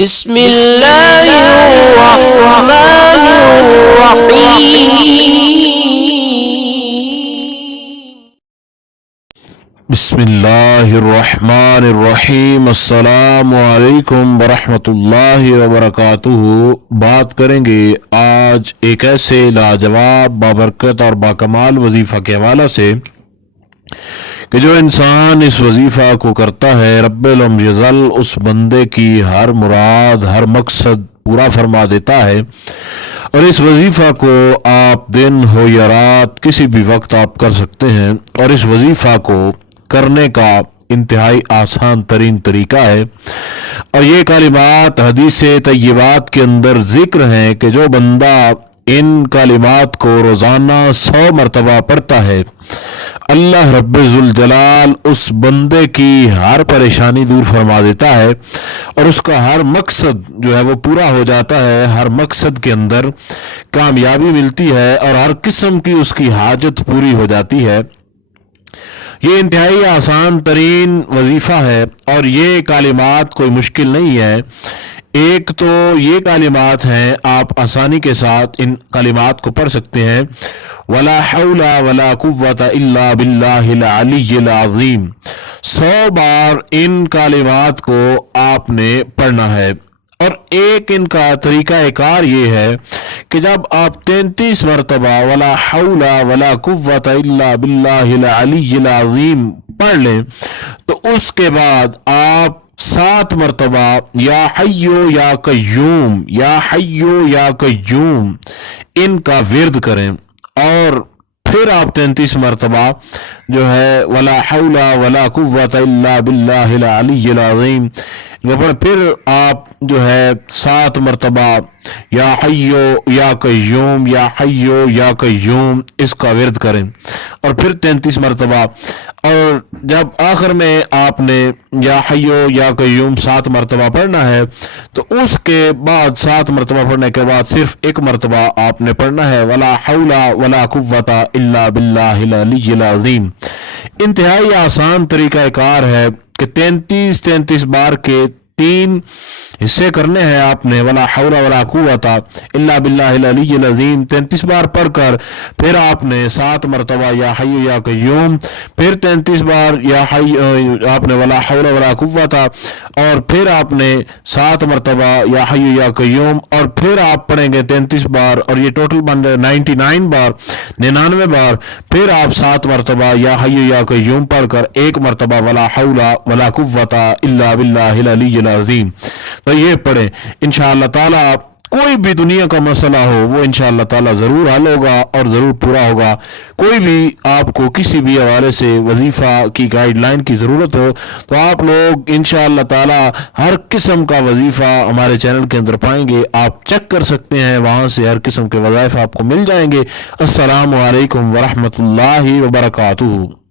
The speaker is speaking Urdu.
بسم اللہ الرحمن الرحیم بسم اللہ الرحمن الرحیم۔ السلام علیکم ورحمۃ اللہ وبرکاتہ۔ بات کریں گے آج ایک ایسے لاجواب، بابرکت اور باکمال وظیفہ کے حوالے سے کہ جو انسان اس وظیفہ کو کرتا ہے رب العزت اس بندے کی ہر مراد، ہر مقصد پورا فرما دیتا ہے۔ اور اس وظیفہ کو آپ دن ہو یا رات کسی بھی وقت آپ کر سکتے ہیں، اور اس وظیفہ کو کرنے کا انتہائی آسان ترین طریقہ ہے۔ اور یہ کلمات حدیث طیبات کے اندر ذکر ہیں کہ جو بندہ ان کلمات کو روزانہ 100 مرتبہ پڑھتا ہے، اللہ رب ذوالجلال اس بندے کی ہر پریشانی دور فرما دیتا ہے، اور اس کا ہر مقصد جو ہے وہ پورا ہو جاتا ہے۔ ہر مقصد کے اندر کامیابی ملتی ہے اور ہر قسم کی اس کی حاجت پوری ہو جاتی ہے۔ یہ انتہائی آسان ترین وظیفہ ہے، اور یہ کلمات کوئی مشکل نہیں ہے۔ ایک تو یہ کلمات ہیں، آپ آسانی کے ساتھ ان کلمات کو پڑھ سکتے ہیں۔ ولا حول ولا قوة الا باللہ العلی العظیم، 100 بار ان کلمات کو آپ نے پڑھنا ہے۔ اور ایک ان کا طریقہ کار یہ ہے کہ جب آپ 33 مرتبہ ولا حول ولا قوة الا باللہ العلی العظیم پڑھ لیں تو اس کے بعد آپ 7 مرتبہ یا حیو یا قیوم یا حیو یا قیوم ان کا ورد کریں، اور پھر آپ 33 مرتبہ جو ہے ولا حول ولا قوة الا باللہ العلی العظیم، پھر آپ جو ہے 7 مرتبہ یا حیو یا قیوم یا حیو یا قیوم اس کا ورد کریں، اور پھر 33 مرتبہ۔ اور جب آخر میں آپ نے یا حیو یا قیوم 7 مرتبہ پڑھنا ہے تو اس کے بعد 7 مرتبہ پڑھنے کے بعد صرف 1 مرتبہ آپ نے پڑھنا ہے ولا حول ولا قوة الا باللہ العلی العظیم۔ انتہائی آسان طریقہ کار ہے کہ 33 بار کے 3 حصے کرنے ہیں آپ نے۔ ولا حول ولا قوة الا باللہ العلی العظیم 33 بار پڑھ کر پھر آپ نے 7 مرتبہ یا حی یا قیوم، پھر 33 بار یا حی آپ نے ولا حول ولا قوة، اور پھر آپ نے 7 مرتبہ یا حی یا قیوم، اور پھر آپ پڑھیں گے 33 بار، اور یہ ٹوٹل بن جائے 99 بار، 99 بار۔ پھر آپ 7 مرتبہ یا حی یا قیوم پڑھ کر 1 مرتبہ ولا حول ولا قوة الا باللہ العلی العظیم۔ تو یہ پڑھیں، انشاءاللہ تعالی کوئی بھی دنیا کا مسئلہ ہو وہ انشاءاللہ تعالی ضرور حل ہوگا اور ضرور پورا ہوگا۔ کوئی بھی آپ کو کسی بھی حوالے سے وظیفہ کی گائیڈ لائن کی ضرورت ہو تو آپ لوگ انشاءاللہ تعالی ہر قسم کا وظیفہ ہمارے چینل کے اندر پائیں گے، آپ چیک کر سکتے ہیں، وہاں سے ہر قسم کے وظائف آپ کو مل جائیں گے۔ السلام علیکم ورحمۃ اللہ وبرکاتہ۔